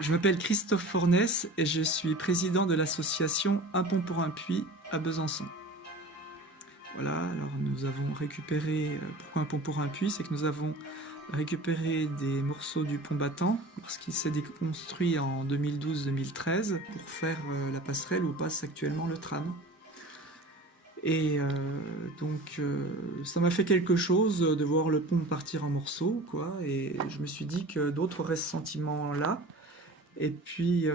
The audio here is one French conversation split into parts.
Je m'appelle Christophe Fornès et je suis président de l'association Un pont pour un puits à Besançon. Voilà, alors nous avons récupéré, pourquoi un pont pour un puits? C'est que nous avons récupéré des morceaux du pont battant lorsqu'il s'est déconstruit en 2012-2013 pour faire la passerelle où passe actuellement le tram. Et ça m'a fait quelque chose de voir le pont partir en morceaux, quoi, et je me suis dit que d'autres auraient ce sentiment-là. Et puis,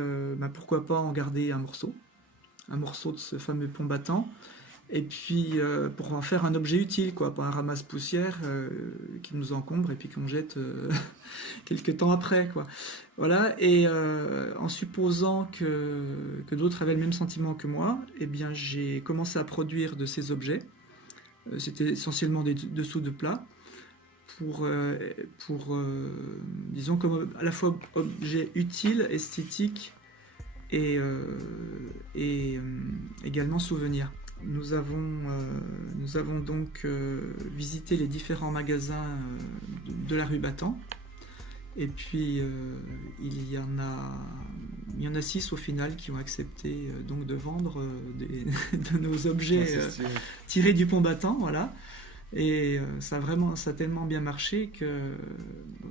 pourquoi pas en garder un morceau de ce fameux pont battant, et puis pour en faire un objet utile, quoi, pas un ramasse-poussière qui nous encombre et puis qu'on jette quelques temps après, quoi. Voilà, et en supposant que d'autres avaient le même sentiment que moi, eh bien j'ai commencé à produire de ces objets. C'était essentiellement des dessous de plat disons, comme à la fois objet utile, esthétique et également souvenir. Nous avons donc visité les différents magasins de la rue Battant. Et puis il y en a 6 au final qui ont accepté donc de vendre de nos objets tirés du pont battant, voilà. Et ça a tellement bien marché que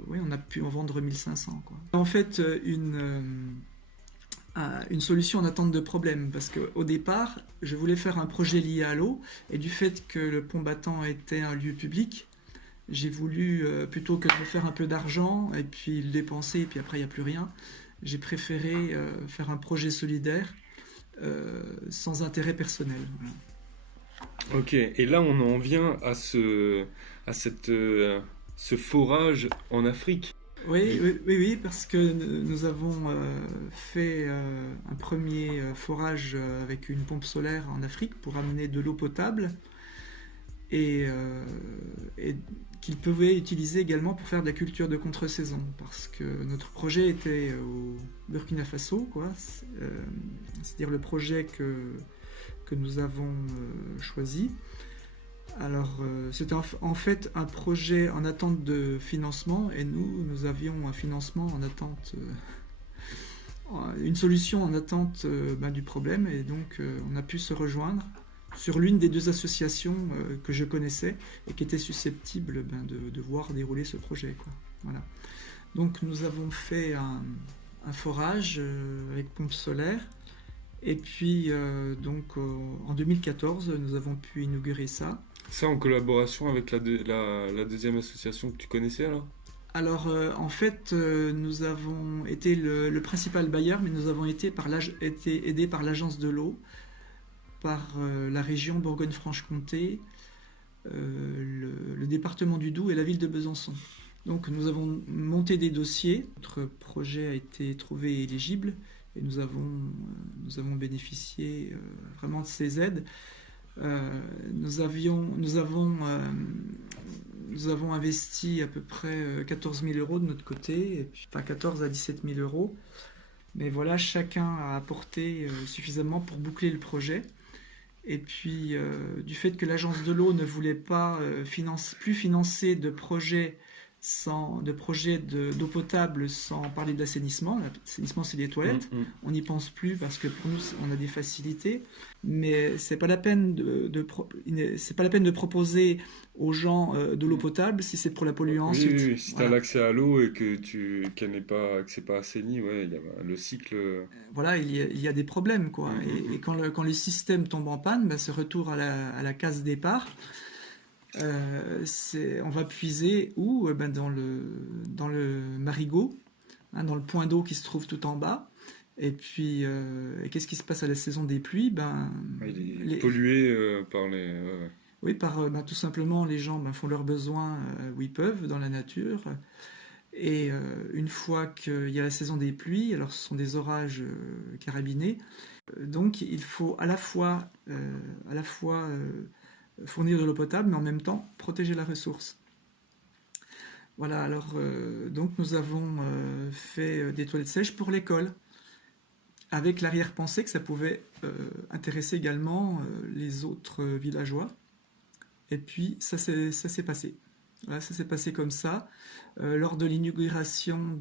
oui, on a pu en vendre 1500, quoi. En fait, une solution en attente de problème, parce qu'au départ, je voulais faire un projet lié à l'eau, et du fait que le pont battant était un lieu public, j'ai voulu, plutôt que de faire un peu d'argent et puis le dépenser et puis après il n'y a plus rien, j'ai préféré faire un projet solidaire sans intérêt personnel. Voilà. Ok, et là on en vient à ce forage en Afrique. Oui, parce que nous avons fait un premier forage avec une pompe solaire en Afrique pour amener de l'eau potable et qu'ils pouvaient utiliser également pour faire de la culture de contre-saison, parce que notre projet était au Burkina Faso, quoi. C'est-à-dire le projet que nous avons choisi. Alors, c'était en fait un projet en attente de financement, et nous avions un financement en attente, une solution en attente du problème, et donc on a pu se rejoindre sur l'une des deux associations que je connaissais et qui étaient susceptibles de voir dérouler ce projet, quoi. Voilà. Donc nous avons fait un forage avec pompe solaire, et puis en 2014 nous avons pu inaugurer ça. Ça en collaboration avec la deuxième association que tu connaissais alors? Alors en fait nous avons été le principal bailleur, mais nous avons été aidés par l'agence de l'eau, par la région Bourgogne-Franche-Comté, le département du Doubs et la ville de Besançon. Donc nous avons monté des dossiers, notre projet a été trouvé éligible et nous avons bénéficié vraiment de ces aides. Nous avons investi à peu près 14 000 euros de notre côté, enfin 14 à 17 000 euros. Mais voilà, chacun a apporté suffisamment pour boucler le projet. Et puis, du fait que l'agence de l'eau ne voulait pas plus financer de projets d'eau potable sans parler d'assainissement. L'assainissement, c'est des toilettes. On n'y pense plus parce que pour nous, on a des facilités. Mais c'est pas la peine c'est pas la peine de proposer aux gens de l'eau potable si c'est pour la polluer ensuite. Oui, si tu as l'accès à l'eau et que c'est pas assaini, ouais, il y a le cycle. Voilà, il y a des problèmes, quoi. Et quand le système tombe en panne, ce retour à la case départ. On va puiser où dans le marigot, hein, dans le point d'eau qui se trouve tout en bas. Et puis, qu'est-ce qui se passe à la saison des pluies? Il est pollué par les... Oui, tout simplement, les gens font leurs besoins où ils peuvent, dans la nature. Et une fois qu'il y a la saison des pluies, alors ce sont des orages carabinés, donc il faut à la fois fournir de l'eau potable, mais en même temps protéger la ressource. Voilà, alors donc nous avons fait des toilettes sèches pour l'école, avec l'arrière-pensée que ça pouvait intéresser également les autres villageois. Et puis ça s'est passé. Voilà, ça s'est passé comme ça. Lors de l'inauguration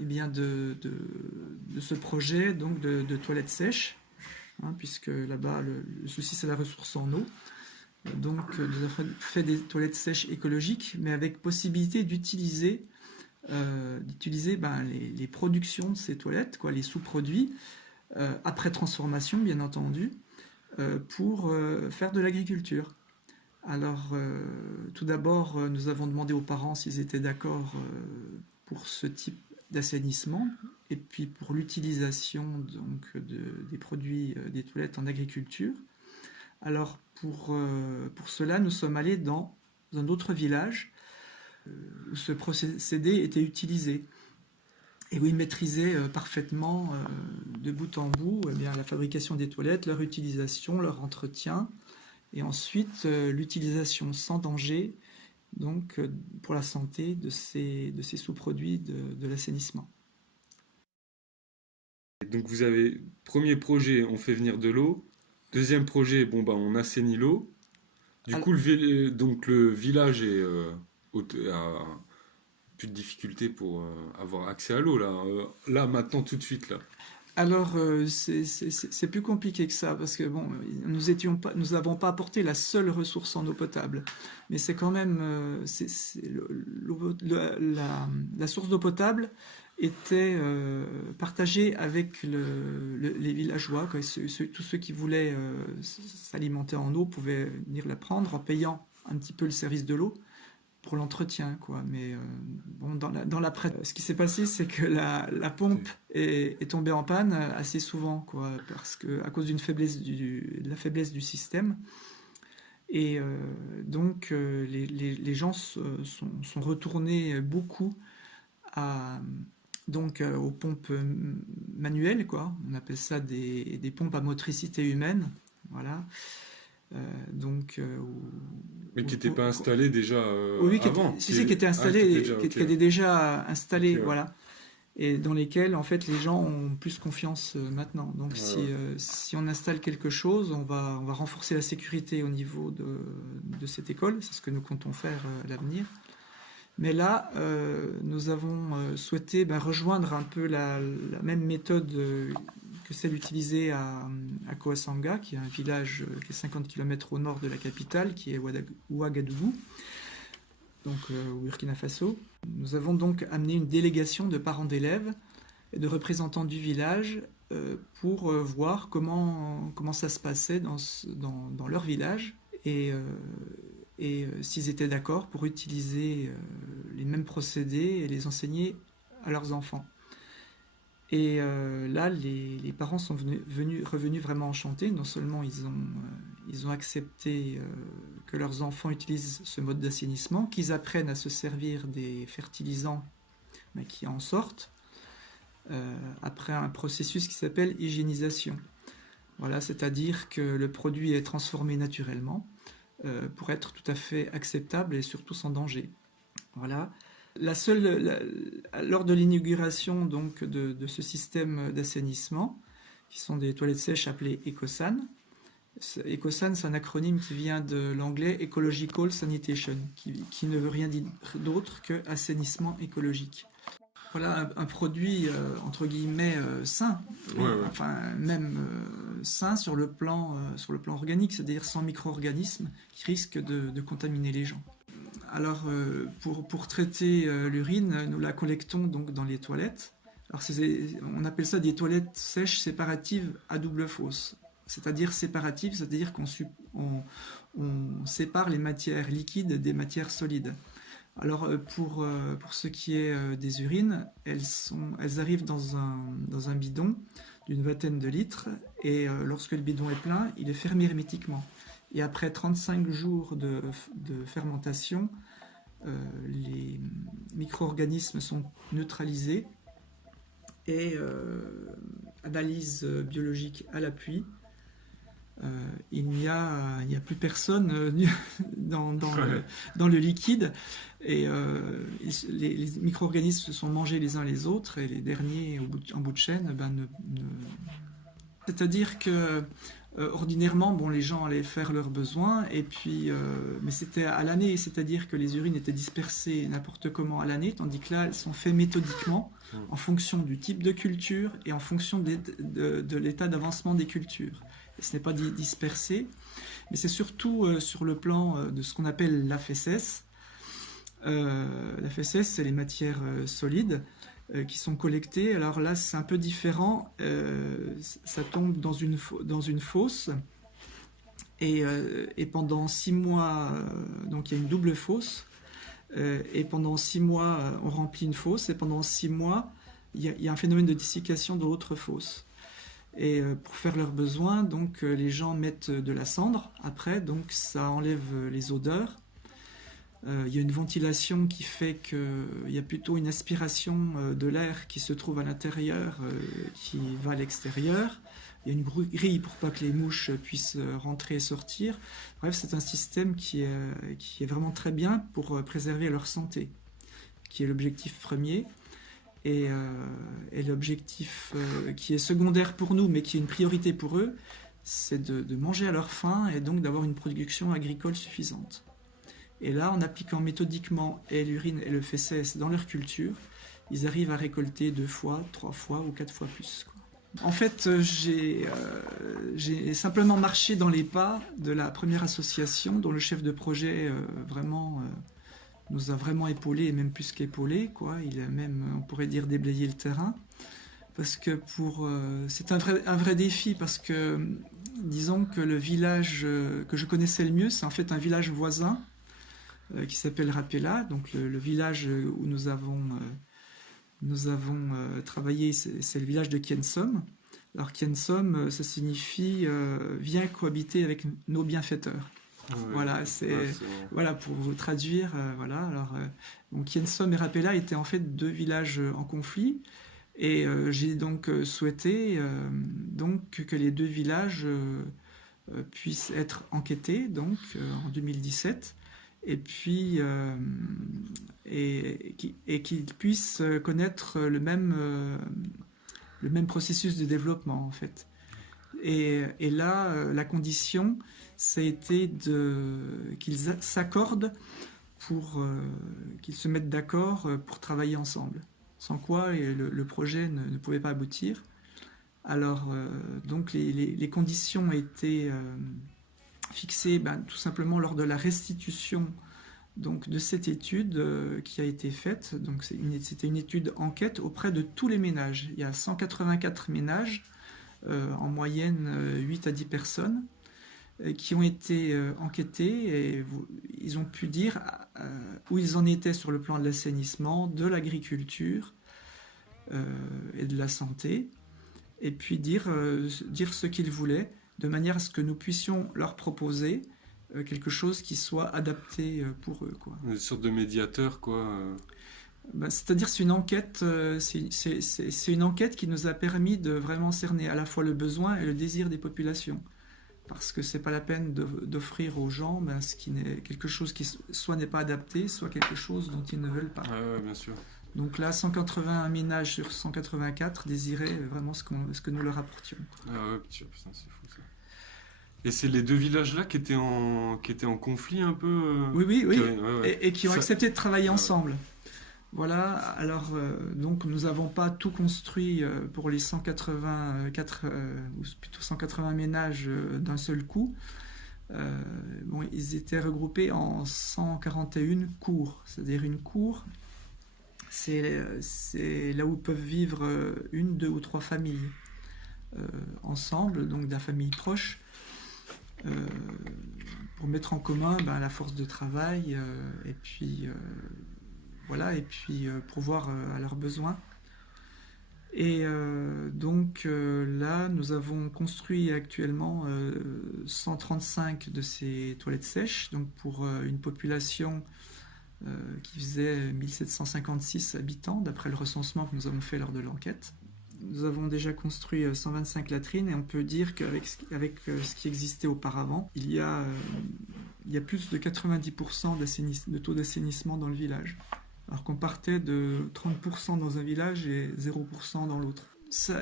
eh bien de ce projet donc de toilettes sèches, hein, puisque là-bas le souci c'est la ressource en eau. Donc nous avons fait des toilettes sèches écologiques, mais avec possibilité d'utiliser les productions de ces toilettes, quoi, les sous-produits, après transformation bien entendu, pour faire de l'agriculture. Alors, tout d'abord, nous avons demandé aux parents s'ils étaient d'accord pour ce type d'assainissement et puis pour l'utilisation donc des produits des toilettes en agriculture. Alors, pour cela, nous sommes allés dans un autre village où ce procédé était utilisé et où ils maîtrisaient parfaitement de bout en bout eh bien, la fabrication des toilettes, leur utilisation, leur entretien, et ensuite l'utilisation sans danger donc, pour la santé de ces sous-produits de l'assainissement. Donc vous avez, premier projet, on fait venir de l'eau. Deuxième projet, bon bah on assainit l'eau. Du Alors, coup, donc le village a plus de difficultés pour avoir accès à l'eau là. Là, maintenant, tout de suite là. alors, c'est plus compliqué que ça, parce que bon, nous n'avons pas apporté la seule ressource en eau potable, mais c'est quand même, la source d'eau potable était partagée avec les villageois, quoi. Tous ceux qui voulaient s'alimenter en eau pouvaient venir la prendre en payant un petit peu le service de l'eau pour l'entretien, quoi. Mais bon, ce qui s'est passé, c'est que la pompe est tombée en panne assez souvent, quoi, parce que à cause de la faiblesse du système. Et donc les gens sont retournés beaucoup aux pompes manuelles, quoi. On appelle ça des pompes à motricité humaine, voilà. Mais qui n'était pas installé déjà Oui, avant. qui était installé, qui était déjà installé, Ok, ouais. voilà, et dans lesquels en fait les gens ont plus confiance maintenant. Donc Ouais, ouais. si on installe quelque chose, on va renforcer la sécurité au niveau de cette école. C'est ce que nous comptons faire à l'avenir. Mais là, nous avons souhaité rejoindre un peu la même méthode que celle utilisée à Koasanga, qui est un village qui est 50 km au nord de la capitale, qui est Ouagadougou, donc au Burkina Faso. Nous avons donc amené une délégation de parents d'élèves et de représentants du village pour voir comment ça se passait dans leur village et s'ils étaient d'accord pour utiliser les mêmes procédés et les enseigner à leurs enfants. Et là, les parents sont revenus vraiment enchantés. Non seulement ils ont accepté que leurs enfants utilisent ce mode d'assainissement, qu'ils apprennent à se servir des fertilisants qui en sortent, après un processus qui s'appelle hygiénisation. Voilà, c'est-à-dire que le produit est transformé naturellement pour être tout à fait acceptable et surtout sans danger. Voilà. Lors de l'inauguration donc de ce système d'assainissement, qui sont des toilettes sèches appelées EcoSan. EcoSan, c'est un acronyme qui vient de l'anglais Ecological Sanitation, qui ne veut rien dire d'autre que assainissement écologique. Voilà un produit entre guillemets sain, Ouais, ouais. enfin même sain sur le plan organique, c'est-à-dire sans micro-organismes qui risquent de contaminer les gens. Alors pour traiter l'urine, nous la collectons donc dans les toilettes. Alors on appelle ça des toilettes sèches séparatives à double fosse. C'est-à-dire séparative, c'est-à-dire qu'on sépare les matières liquides des matières solides. Alors pour ce qui est des urines, elles arrivent dans un bidon d'une vingtaine de litres et lorsque le bidon est plein, il est fermé hermétiquement. Et après 35 jours de fermentation, les micro-organismes sont neutralisés et analyse biologique à l'appui. Il n'y a plus personne dans le liquide et les micro-organismes se sont mangés les uns les autres et les derniers en bout de chaîne c'est-à-dire que Ordinairement, bon, les gens allaient faire leurs besoins, et puis, mais c'était à l'année, c'est-à-dire que les urines étaient dispersées n'importe comment à l'année, tandis que là, elles sont faites méthodiquement en fonction du type de culture et en fonction de l'état d'avancement des cultures. Et ce n'est pas dispersé, mais c'est surtout sur le plan de ce qu'on appelle l'AFSS. L'AFSS, c'est les matières solides qui sont collectées. Alors là, c'est un peu différent. Ça tombe dans une fosse. Et pendant 6 mois, donc il y a une double fosse. Et pendant 6 mois, on remplit une fosse. Et pendant 6 mois, il y a un phénomène de dessiccation dans l'autre fosse. Et pour faire leurs besoins, donc les gens mettent de la cendre après, donc ça enlève les odeurs. Il y a une ventilation qui fait qu'il y a plutôt une aspiration de l'air qui se trouve à l'intérieur qui va à l'extérieur. Il y a une grille pour pas que les mouches puissent rentrer et sortir. Bref, c'est un système qui est vraiment très bien pour préserver leur santé, qui est l'objectif premier. Et l'objectif qui est secondaire pour nous, mais qui est une priorité pour eux, c'est de manger à leur faim et donc d'avoir une production agricole suffisante. Et là, en appliquant méthodiquement et l'urine et le fesses dans leur culture, ils arrivent à récolter 2 fois, 3 fois ou 4 fois plus, quoi. En fait, j'ai simplement marché dans les pas de la première association dont le chef de projet nous a vraiment épaulés, et même plus qu'épaulés, quoi. Il a même, on pourrait dire, déblayé le terrain. Parce que c'est un vrai défi, parce que disons que le village que je connaissais le mieux, c'est en fait un village voisin qui s'appelle Rapella. Donc le village où nous avons travaillé, c'est le village de Kiensom. Alors Kiensom, ça signifie viens cohabiter avec nos bienfaiteurs. Ouais, voilà, voilà, pour vous traduire. Voilà. Alors, donc Kiensom et Rapella étaient en fait 2 villages en conflit. Et j'ai donc souhaité donc, que les 2 villages puissent être enquêtés donc, en 2017. Et puis et qu'ils puissent connaître le même processus de développement en fait. Et là, la condition, ça a été qu'ils s'accordent qu'ils se mettent d'accord pour travailler ensemble. Sans quoi le projet ne pouvait pas aboutir. Alors, donc les conditions ont été fixées tout simplement lors de la restitution donc, de cette étude qui a été faite. Donc, c'était une étude enquête auprès de tous les ménages. Il y a 184 ménages, en moyenne 8 à 10 personnes, qui ont été enquêtés et ils ont pu dire où ils en étaient sur le plan de l'assainissement, de l'agriculture et de la santé, et puis dire ce qu'ils voulaient, de manière à ce que nous puissions leur proposer quelque chose qui soit adapté pour eux, quoi. Une sorte de médiateur, quoi. C'est-à-dire c'est une enquête, c'est une enquête qui nous a permis de vraiment cerner à la fois le besoin et le désir des populations. Parce que c'est pas la peine d'offrir aux gens ce qui n'est quelque chose qui soit n'est pas adapté, soit quelque chose dont ils ne veulent pas. Ouais, bien sûr. Donc là, 181 ménages sur 184 désiraient vraiment ce que nous leur apportions. Ah ouais, putain, c'est fou ça. Et c'est les 2 villages-là qui étaient en conflit un peu Oui. Et qui ont accepté de travailler ensemble. Voilà, alors donc nous n'avons pas tout construit pour les 184 ou plutôt 180 ménages d'un seul coup. Ils étaient regroupés en 141 cours, c'est-à-dire une cour, c'est là où peuvent vivre 1, 2 ou 3 familles ensemble, donc de la famille proche, pour mettre en commun la force de travail et puis voilà, et puis pourvoir à leurs besoins. Et donc là, nous avons construit actuellement 135 de ces toilettes sèches, donc pour une population qui faisait 1756 habitants, d'après le recensement que nous avons fait lors de l'enquête. Nous avons déjà construit 125 latrines et on peut dire qu'avec ce qui existait auparavant, il y a plus de 90% de taux d'assainissement dans le village. Alors qu'on partait de 30% dans un village et 0% dans l'autre.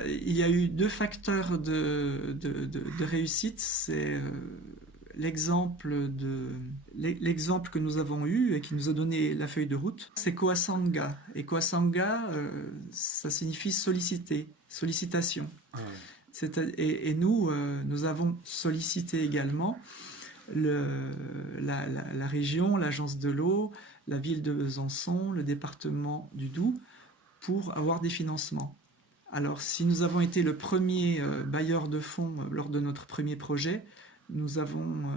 il y a eu deux facteurs de réussite. C'est l'exemple que nous avons eu et qui nous a donné la feuille de route. C'est Koasanga. Et Koasanga, ça signifie solliciter, sollicitation. Ah ouais. Et nous, nous avons sollicité également la région, l'agence de l'eau, la ville de Besançon, le département du Doubs, pour avoir des financements. Alors, si nous avons été le premier bailleur de fonds lors de notre premier projet, nous avons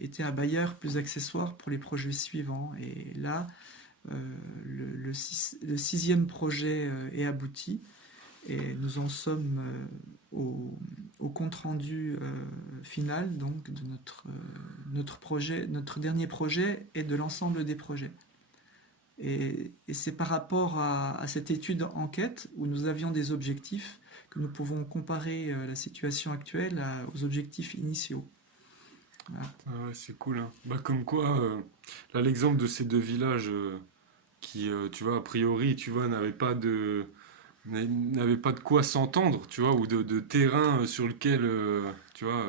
été un bailleur plus accessoire pour les projets suivants. Et là, le sixième projet est abouti et nous en sommes au compte-rendu final donc, de notre projet, notre dernier projet et de l'ensemble des projets. Et c'est par rapport à cette étude enquête où nous avions des objectifs que nous pouvons comparer la situation actuelle aux objectifs initiaux. Voilà. Ah ouais, c'est cool, hein. Bah, comme quoi, là, l'exemple de ces deux villages qui, tu vois, a priori, tu vois, n'avaient pas de quoi s'entendre, tu vois, ou de terrain sur lequel, tu vois,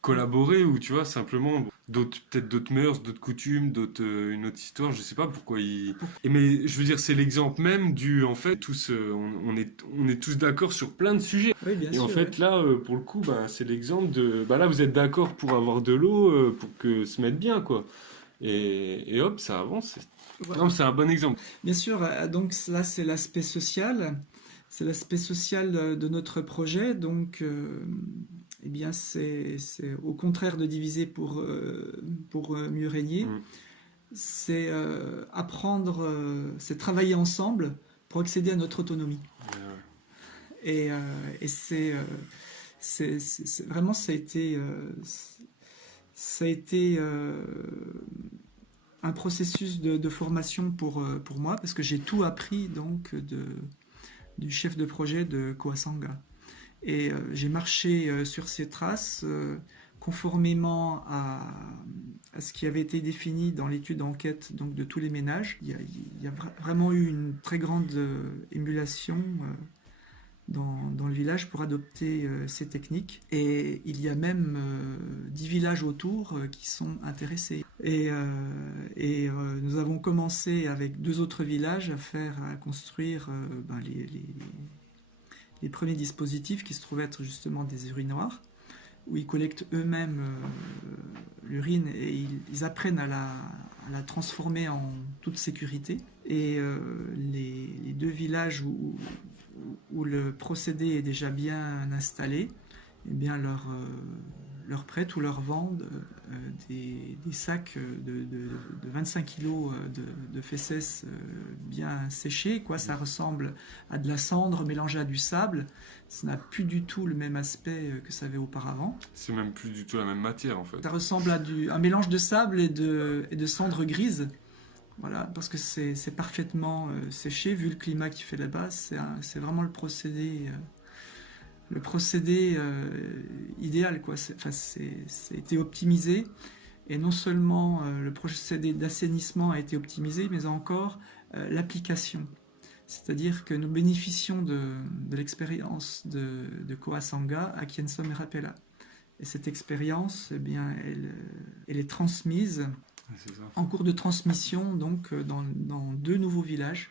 collaborer, ou tu vois, simplement, peut-être d'autres mœurs, d'autres coutumes, une autre histoire, je sais pas pourquoi ils... mais je veux dire, c'est l'exemple même en fait, tous, on est tous d'accord sur plein de sujets. Oui, bien Et sûr. en fait, là, pour le coup, bah, c'est l'exemple de... Bah là, vous êtes d'accord pour avoir de l'eau, pour que se mette bien, quoi. Et hop, ça avance. Voilà. Non, c'est un bon exemple. Bien sûr, donc là, c'est l'aspect social. C'est l'aspect social de notre projet. Donc, eh bien, c'est au contraire de diviser pour mieux régner. Mm. C'est apprendre, c'est travailler ensemble pour accéder à notre autonomie. Et vraiment, ça a été un processus de formation pour moi, parce que j'ai tout appris donc du chef de projet de Koasanga. Et j'ai marché sur ses traces conformément à ce qui avait été défini dans l'étude d'enquête donc, de tous les ménages. Il y a vraiment eu une très grande émulation dans le village pour adopter ces techniques. Et il y a même 10 villages autour qui sont intéressés. Et nous avons commencé avec 2 autres villages à construire les premiers dispositifs qui se trouvaient être justement des urinoirs, où ils collectent eux-mêmes l'urine et ils apprennent à la transformer en toute sécurité. Et les 2 villages où le procédé est déjà bien installé, eh bien leur prêtent ou leur vendent des sacs de 25 kg de fesses bien séchés. Quoi. Ça ressemble à de la cendre mélangée à du sable. Ça n'a plus du tout le même aspect que ça avait auparavant. C'est même plus du tout la même matière, en fait. Ça ressemble à un mélange de sable et de cendre grise. Voilà, parce que c'est parfaitement séché, vu le climat qu'il fait là-bas. C'est vraiment le procédé idéal, quoi. C'est été optimisé. Et non seulement le procédé d'assainissement a été optimisé, mais encore l'application. C'est-à-dire que nous bénéficions de l'expérience de Koasanga à Kiensom et Rapella. Et cette expérience, eh bien, elle est transmise en cours de transmission donc, dans 2 nouveaux villages.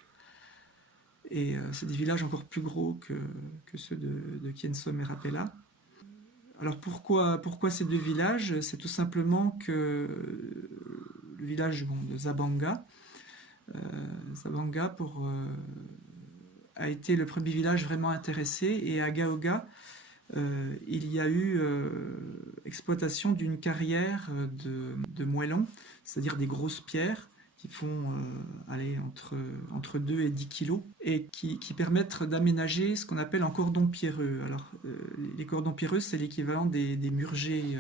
Et c'est des villages encore plus gros que ceux de Kiensom et Rapella. Alors pourquoi ces 2 villages? C'est tout simplement que le village de Zabanga, a été le premier village vraiment intéressé, et à Gaoga, il y a eu exploitation d'une carrière de moellons, c'est-à-dire des grosses pierres qui font entre 2 et 10 kilos et qui permettent d'aménager ce qu'on appelle un cordon pierreux. Alors, les cordons pierreux, c'est l'équivalent des murgés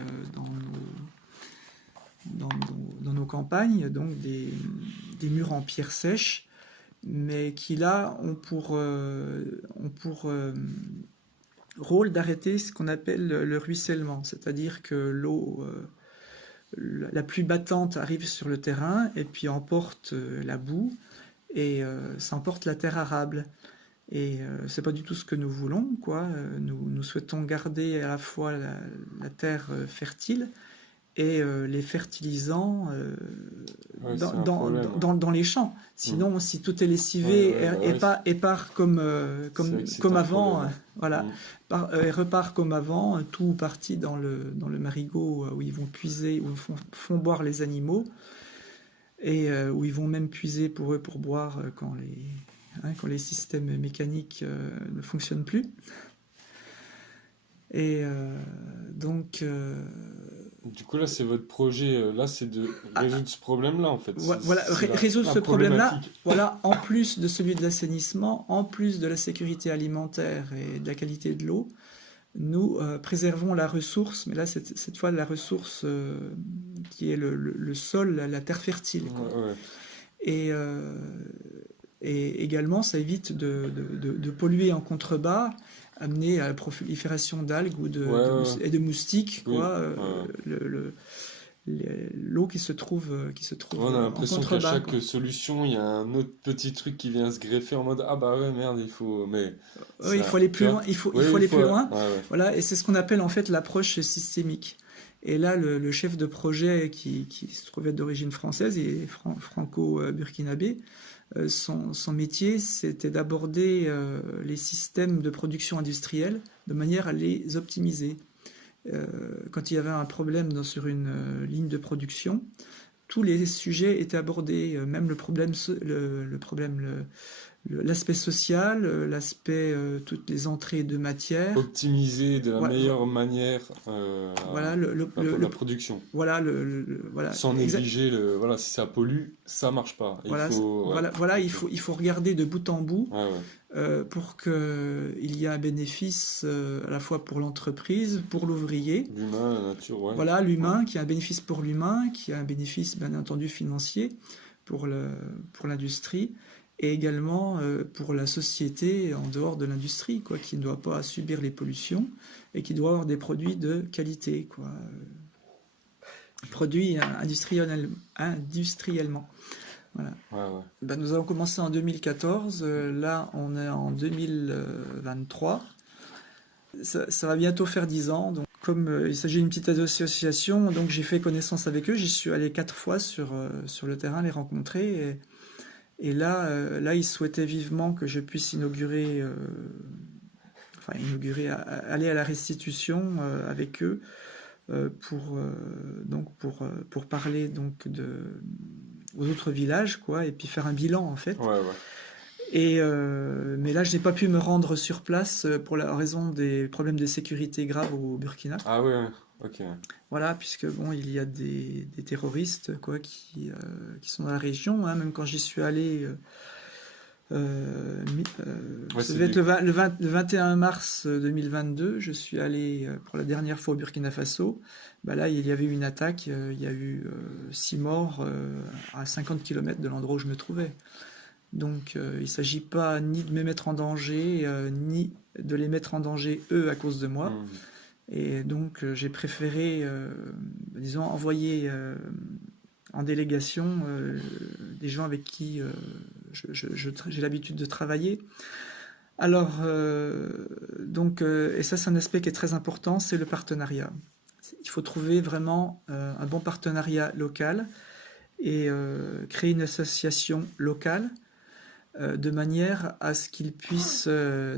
dans nos campagnes, donc des murs en pierre sèche, mais qui là ont pour rôle d'arrêter ce qu'on appelle le ruissellement, c'est-à-dire que l'eau la pluie battante arrive sur le terrain et puis emporte la boue et ça emporte la terre arable. Et c'est pas du tout ce que nous voulons, quoi. Nous souhaitons garder à la fois la terre fertile et les fertilisants Ouais, c'est un problème. dans les champs. Mm. Sinon, si tout est lessivé Bah ouais, et part comme, c'est vrai que c'est comme un avant, problème. voilà, Mm. et repart comme avant, tout parti dans le marigot où ils vont puiser, où ils font boire les animaux, et où ils vont même puiser pour eux pour boire quand les systèmes mécaniques ne fonctionnent plus. Et donc, Du coup, là, c'est votre projet, là, c'est de résoudre ce problème-là, en fait. voilà, C'est résoudre la ce problème-là, problématique. voilà, en plus de celui de l'assainissement, en plus de la sécurité alimentaire et de la qualité de l'eau, nous préservons la ressource, mais là, cette fois, la ressource qui est le sol, la terre fertile, quoi. Ouais, ouais. Et, euh, et également, ça évite de polluer en contrebas, amener à la prolifération d'algues Ouais, ouais, et de moustiques, oui. quoi, Ouais, ouais. l'eau qui se Ouais, trouve on a en l'impression qu'à contrebas, chaque quoi. solution, il y a un autre petit truc qui vient se greffer en mode, ah bah ouais, merde, il faut. Mais Il faut ça, aller tu plus vois? loin, il Oui, faut il aller faut. plus Ouais, loin, ouais. voilà, et c'est ce qu'on appelle en fait l'approche systémique. Et là, le chef de projet qui se trouvait d'origine française, il est franco-burkinabé, son métier, c'était d'aborder les systèmes de production industrielle de manière à les optimiser. Quand il y avait un problème sur une ligne de production, tous les sujets étaient abordés, même l'aspect social, l'aspect toutes les entrées de matière. Optimiser de la Voilà, meilleure manière voilà la production. voilà voilà Sans négliger le. Voilà, si ça pollue, ça marche pas. Il voilà faut. Ouais, voilà ok. il faut regarder de bout en bout Ouais, ouais. pour que il y ait un bénéfice à la fois pour l'entreprise, pour l'ouvrier. L'humain, la nature, ouais. Voilà, Ouais. l'humain, qui a un bénéfice pour l'humain, qui a un bénéfice bien entendu financier pour l'industrie, et également pour la société en dehors de l'industrie, quoi, qui ne doit pas subir les pollutions et qui doit avoir des produits de qualité, quoi, produits industriellement. Voilà. Ouais, ouais. Ben, nous avons commencé en 2014, là on est en 2023. Ça va bientôt faire 10 ans. Donc, comme il s'agit d'une petite association, donc j'ai fait connaissance avec eux. J'y suis allé 4 fois sur le terrain les rencontrer. Et là, là, ils souhaitaient vivement que je puisse aller à la restitution avec eux pour parler aux autres villages, quoi, et puis faire un bilan en fait. Ouais, ouais. Mais là, je n'ai pas pu me rendre sur place pour la raison des problèmes de sécurité graves au Burkina. Ah ouais, ouais. Ok. Voilà, puisque bon, il y a des terroristes quoi, qui sont dans la région. Hein, même quand j'y suis allé, Ouais, ça c'est devait être des. le 21 mars 2022, je suis allé pour la dernière fois au Burkina Faso. Bah là, il y avait eu une attaque, il y a eu 6 morts à 50 km de l'endroit où je me trouvais. Donc il ne s'agit pas ni de me mettre en danger, ni de les mettre en danger eux à cause de moi. Hmm. Et donc j'ai préféré, disons, envoyer en délégation des gens avec qui j'ai l'habitude de travailler. Alors, et ça c'est un aspect qui est très important, c'est le partenariat. Il faut trouver vraiment un bon partenariat local et créer une association locale de manière à ce qu'ils puissent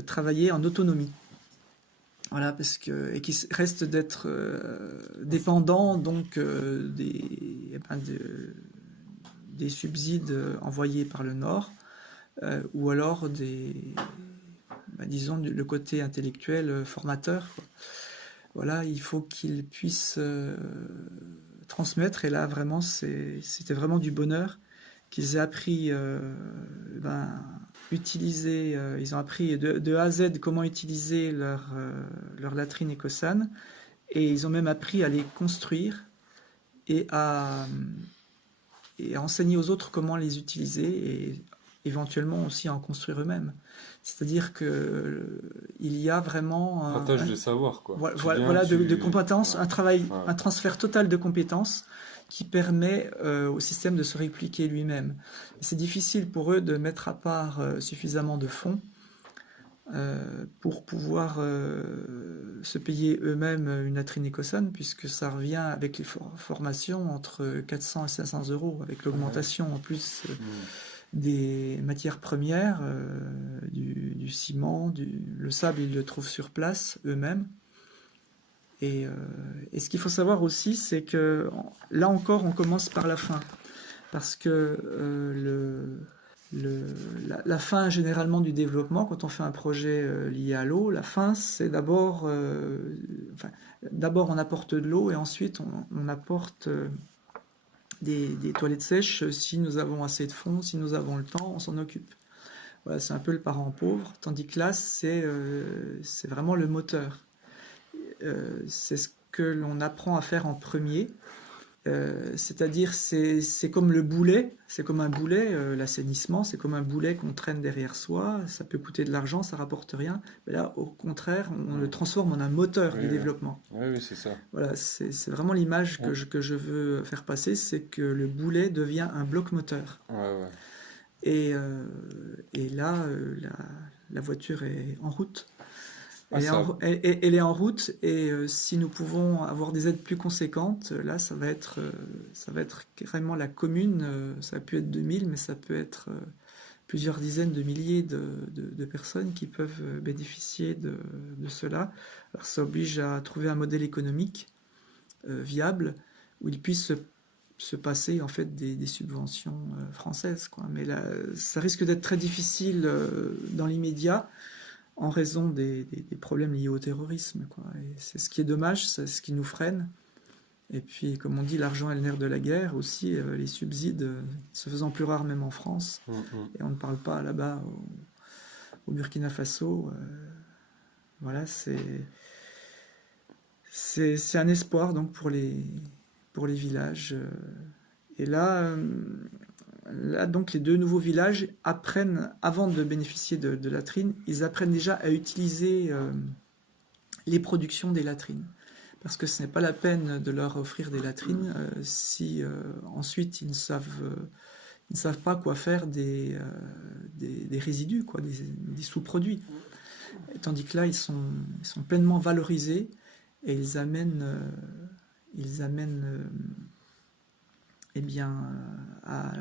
travailler en autonomie. Voilà, et qui reste d'être dépendant donc des subsides envoyés par le Nord, ou alors disons, le côté intellectuel formateur, quoi. Voilà, il faut qu'ils puissent transmettre, et là vraiment c'était vraiment du bonheur qu'ils aient appris utiliser, ils ont appris de A à Z comment utiliser leur latrine écossane, et ils ont même appris à les construire et à enseigner aux autres comment les utiliser et éventuellement aussi à en construire eux-mêmes. C'est-à-dire que il y a vraiment Partage de savoir, quoi. Tu viens, voilà de tu. compétences, Ouais. un travail, Ouais. un transfert total de compétences qui permet au système de se répliquer lui-même. C'est difficile pour eux de mettre à part suffisamment de fonds pour pouvoir se payer eux-mêmes une latrine écossane, puisque ça revient avec les formations entre 400 et 500 euros, avec l'augmentation en plus des matières premières, du ciment, le sable, ils le trouvent sur place eux-mêmes. Et ce qu'il faut savoir aussi, c'est que là encore, on commence par la fin, parce que la fin généralement du développement, quand on fait un projet lié à l'eau, la fin c'est d'abord, d'abord on apporte de l'eau et ensuite on apporte des toilettes sèches si nous avons assez de fonds, si nous avons le temps, on s'en occupe. Voilà, c'est un peu le parent pauvre, tandis que là c'est vraiment le moteur. C'est ce que l'on apprend à faire en premier. C'est-à-dire c'est comme le boulet, c'est comme un boulet, l'assainissement, c'est comme un boulet qu'on traîne derrière soi, ça peut coûter de l'argent, ça rapporte rien. Mais là, au contraire, on le transforme en un moteur du développement. Oui, c'est ça. Voilà, c'est vraiment l'image que je veux faire passer, c'est que le boulet devient un bloc moteur. Et là, la voiture est en route. Elle est en route et si nous pouvons avoir des aides plus conséquentes, là ça va être carrément la commune, ça peut être 2000 mais ça peut être plusieurs dizaines de milliers de personnes qui peuvent bénéficier de cela. Alors ça oblige à trouver un modèle économique viable où ils puissent se passer en fait des subventions françaises, quoi. Mais là ça risque d'être très difficile dans l'immédiat en raison des problèmes liés au terrorisme, quoi. Et c'est ce qui est dommage, c'est ce qui nous freine. Et puis, comme on dit, l'argent est le nerf de la guerre, aussi les subsides se faisant plus rares même en France. Et on ne parle pas là-bas au Burkina Faso. Voilà, c'est un espoir donc pour les villages. Et là, donc les deux nouveaux villages apprennent, avant de bénéficier de latrines, ils apprennent déjà à utiliser les productions des latrines. Parce que ce n'est pas la peine de leur offrir des latrines si ensuite ils ne savent pas quoi faire des résidus, quoi, des sous-produits. Tandis que là, ils sont pleinement valorisés et ils amènent eh bien, à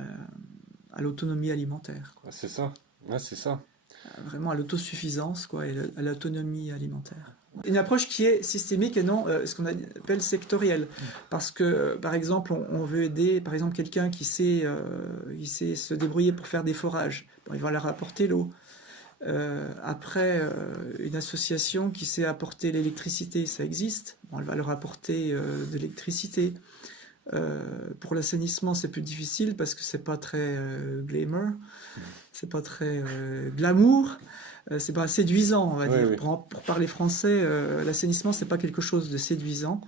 l'autonomie alimentaire, quoi. C'est ça. Ouais, c'est ça. Vraiment à l'autosuffisance, quoi, et à l'autonomie alimentaire. Une approche qui est systémique et non ce qu'on appelle sectorielle. Parce que, par exemple, on veut aider par exemple, quelqu'un qui sait se débrouiller pour faire des forages. Bon, il va leur apporter l'eau. Après, une association qui sait apporter l'électricité, ça existe. Bon, elle va leur apporter de l'électricité. Pour l'assainissement, c'est plus difficile parce que c'est pas très glamour, c'est pas très glamour, c'est pas séduisant, on va dire. Pour parler français, l'assainissement, c'est pas quelque chose de séduisant.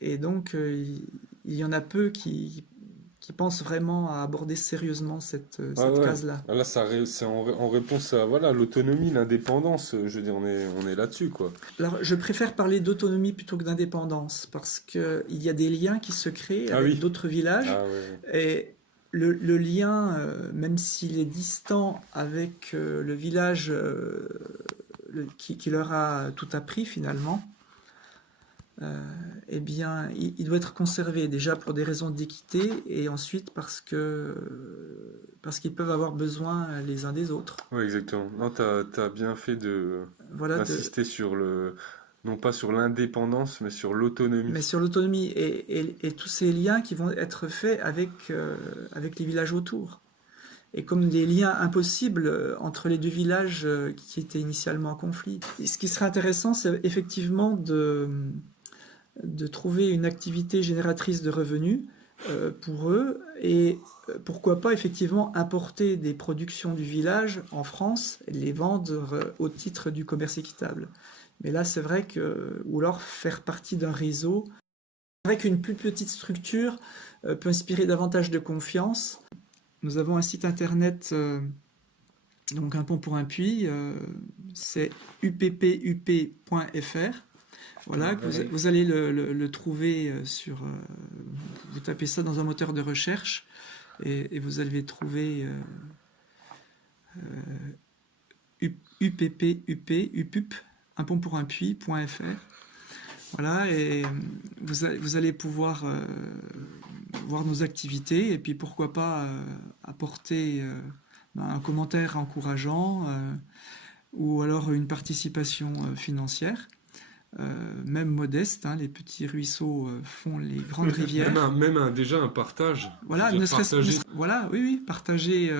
Et donc, il y en a peu qui pensent vraiment à aborder sérieusement cette case-là. Là, c'est en réponse à voilà, l'autonomie, l'indépendance, je veux dire, on est là-dessus, quoi. Alors, je préfère parler d'autonomie plutôt que d'indépendance, parce qu'il y a des liens qui se créent avec d'autres villages, et le lien, même s'il est distant avec le village qui leur a tout appris finalement, eh bien, il doit être conservé déjà pour des raisons d'équité et ensuite parce qu'ils peuvent avoir besoin les uns des autres. Oui, exactement. Non, t'as bien fait d'insister sur non pas sur l'indépendance, mais sur l'autonomie. Mais sur l'autonomie et tous ces liens qui vont être faits avec les villages autour. Et comme des liens impossibles entre les deux villages qui étaient initialement en conflit. Et ce qui serait intéressant, c'est effectivement de trouver une activité génératrice de revenus pour eux et pourquoi pas effectivement importer des productions du village en France et les vendre au titre du commerce équitable. Mais là, c'est vrai ou alors faire partie d'un réseau. C'est vrai qu'une plus petite structure peut inspirer davantage de confiance. Nous avons un site internet, donc un pont pour un puits, c'est uppup.fr. Voilà, vous allez le trouver vous tapez ça dans un moteur de recherche et vous allez trouver UPP, unpontpouruinpuits.fr. Voilà, et vous allez pouvoir voir nos activités et puis pourquoi pas apporter un commentaire encourageant ou alors une participation financière. Même modeste, hein, les petits ruisseaux font les grandes rivières. Déjà un partage. Voilà, Partager. voilà, oui, partager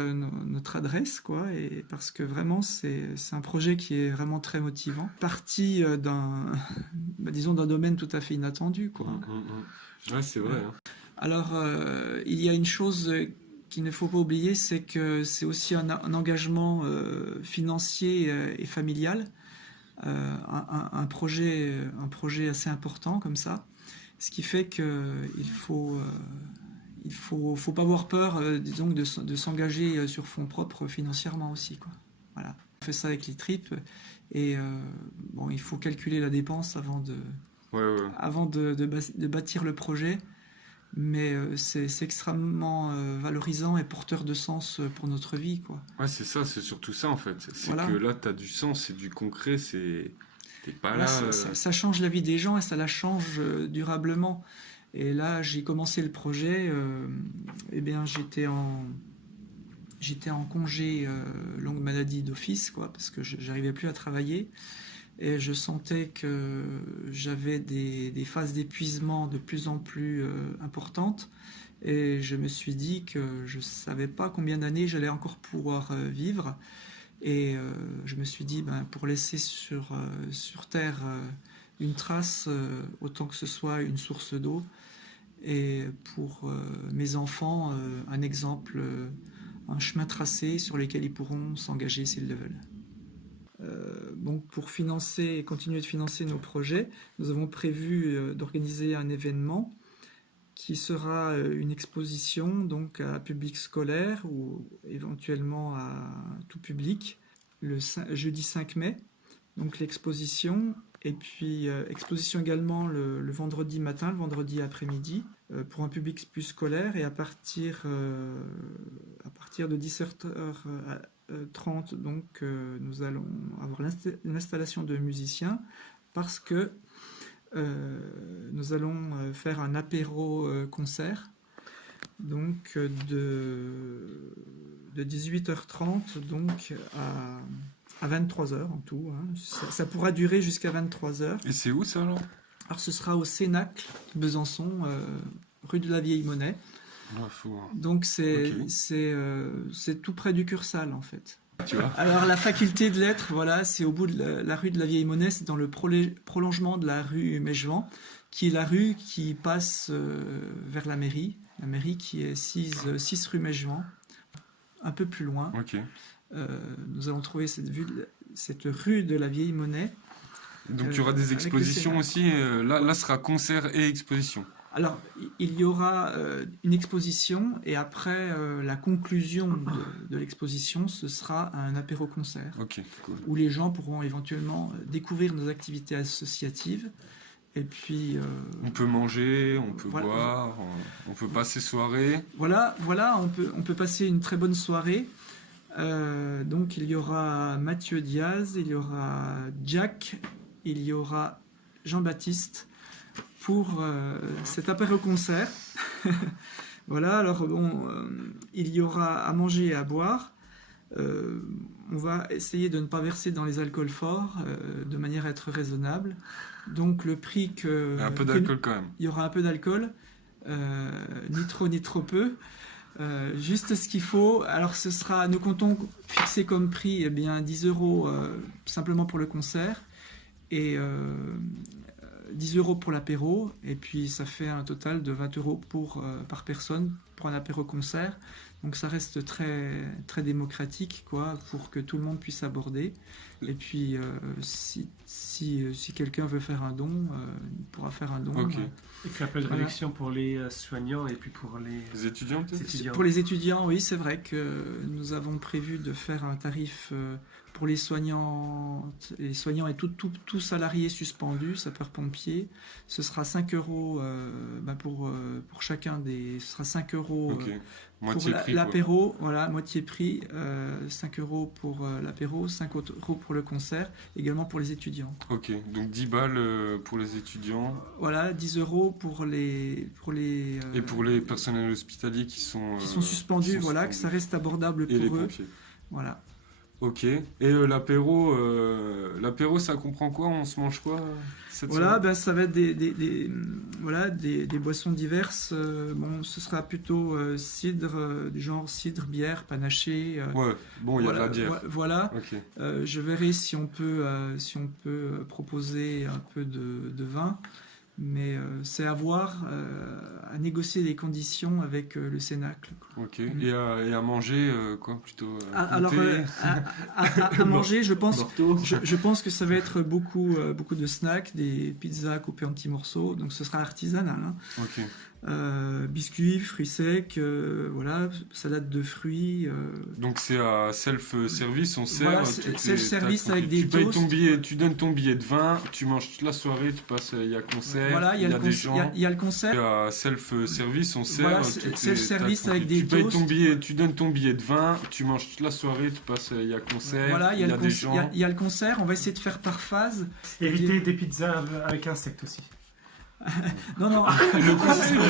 notre adresse, quoi, et parce que vraiment c'est un projet qui est vraiment très motivant, parti disons d'un domaine tout à fait inattendu, quoi. Ouais, c'est vrai. Hein. Alors, il y a une chose qu'il ne faut pas oublier, c'est que c'est aussi un engagement financier et familial. Un projet assez important comme ça, ce qui fait qu'il faut pas avoir peur, disons, de s'engager sur fonds propres financièrement aussi, quoi. Voilà. On fait ça avec les tripes et bon, il faut calculer la dépense avant de bâtir le projet. Mais c'est extrêmement valorisant et porteur de sens pour notre vie, quoi. Ouais, c'est ça, c'est surtout ça en fait. C'est voilà. que là, tu as du sens, c'est du concret, t'es pas là. Ça change la vie des gens et ça la change durablement. Et là, j'ai commencé le projet, eh bien, j'étais en congé longue maladie d'office, quoi, parce que j'arrivais plus à travailler. Et je sentais que j'avais des phases d'épuisement de plus en plus importantes. Et je me suis dit que je ne savais pas combien d'années j'allais encore pouvoir vivre. Et je me suis dit, pour laisser sur Terre une trace, autant que ce soit une source d'eau. Et pour mes enfants, un exemple, un chemin tracé sur lequel ils pourront s'engager s'ils le veulent. Donc pour financer et continuer de financer nos projets, nous avons prévu d'organiser un événement qui sera une exposition donc à public scolaire ou éventuellement à tout public le jeudi 5 mai. Donc l'exposition et puis exposition également le vendredi matin, le vendredi après-midi pour un public plus scolaire et à partir de 17h30 donc nous allons avoir l'installation de musiciens parce que nous allons faire un apéro concert donc de 18h30 donc à 23h en tout, hein. Ça pourra durer jusqu'à 23h. Et c'est où ça alors? Alors ce sera au Cénacle de Besançon, rue de la Vieille Monnaie. Donc c'est tout près du Cursal en fait. Tu vois. Alors la faculté de lettres, voilà, c'est au bout de la rue de la Vieille Monnaie, c'est dans le prolongement de la rue Mégevant, qui est la rue qui passe vers la mairie qui est 6 rue Mégevant, un peu plus loin. Okay. Nous allons trouver cette rue de la Vieille Monnaie. Donc il y aura des expositions aussi, là sera concert et exposition. Alors, il y aura une exposition et après la conclusion de l'exposition, ce sera un apéro-concert. Ok, cool. Où les gens pourront éventuellement découvrir nos activités associatives. Et puis... on peut manger, on peut boire, on peut passer soirée. Voilà, on peut passer une très bonne soirée. Donc il y aura Mathieu Diaz, il y aura Jack, il y aura Jean-Baptiste pour cet apéro-concert. Voilà, alors bon, il y aura à manger et à boire. On va essayer de ne pas verser dans les alcools forts, de manière à être raisonnable. Donc le prix que... Un peu d'alcool quand même. Il y aura un peu d'alcool, ni trop ni trop peu. Juste ce qu'il faut. Alors nous comptons fixer comme prix 10 € simplement pour le concert et 10 € pour l'apéro, et puis ça fait un total de 20 € par personne pour un apéro-concert. Donc ça reste très, très démocratique, quoi, pour que tout le monde puisse aborder. Et puis si quelqu'un veut faire un don, il pourra faire un don. Okay. Et puis un peu de réduction pour les soignants et puis pour les étudiants peut-être. Pour les étudiants, oui, c'est vrai que nous avons prévu de faire un tarif pour les soignants et tout salarié suspendu, sapeurs-pompiers. Ce sera 5 € pour chacun ce sera 5 € Okay. Moitié pour prix, quoi. l'apéro, voilà, moitié prix, 5 euros pour l'apéro, 5 euros pour le concert, également pour les étudiants. Ok, donc 10 balles pour les étudiants Voilà, 10 euros pour les et pour les personnels hospitaliers qui sont suspendus, qui sont voilà, que ça reste abordable et les pour eux. pompiers. Voilà. Ok, et l'apéro, ça comprend quoi? On se mange quoi cette Voilà, soirée? ben, ça va être des boissons diverses. Bon, ce sera plutôt cidre, du genre cidre, bière, panaché. Ouais, bon, il y a de la bière. Voilà. Ok, Je verrai si on peut proposer un peu de vin, mais c'est à voir, à négocier les conditions avec le Cénacle, quoi. ok. Et à manger, quoi, plutôt Alors, goûter à manger, je pense Morteau. Je pense que ça va être beaucoup de snacks, des pizzas coupées en petits morceaux, donc ce sera artisanal, hein. Ok, Biscuits, fruits secs, voilà, salade de fruits. donc c'est à self-service, on sert. Voilà, tu self-service t'as- avec des tu payes toasts. ton billet, tu donnes ton billet de vin, tu manges toute la soirée, tu passes, il y a concert, Voilà, il y a des il gens. y a le concert. À self-service, on sert. Voilà, toutes self-service t'as- avec des tu payes ton toasts. billet, tu donnes ton billet de vin, tu manges toute la soirée, tu passes, il y a concert, Voilà, il y a des il gens. y a le concert. On va essayer de faire par phase. Éviter des pizzas avec insectes aussi. Non, non, Le concert,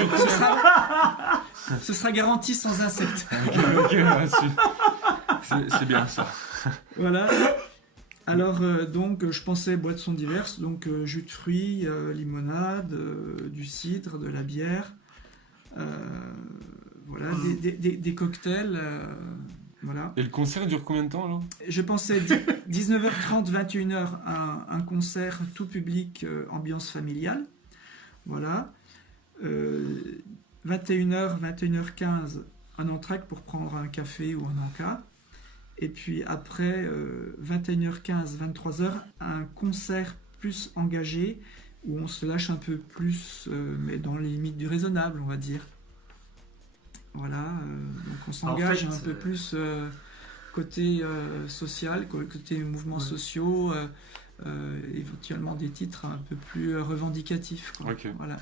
ce sera garanti sans insectes. ok, ouais, c'est bien ça. Voilà. Alors, donc, je pensais boissons diverses, donc jus de fruits, limonade, du cidre, de la bière, voilà, des cocktails, voilà. Et le concert dure combien de temps alors? Je pensais 19h30, 21h, un concert tout public, ambiance familiale, voilà. 21h, 21h15, un entracte pour prendre un café ou un encas. Et puis après, 21h15, 23h, un concert plus engagé, où on se lâche un peu plus, mais dans les limites du raisonnable, on va dire. Voilà, donc on s'engage En fait, un peu plus côté social, côté mouvements sociaux, éventuellement des titres un peu plus revendicatifs, quoi. Ok. Voilà.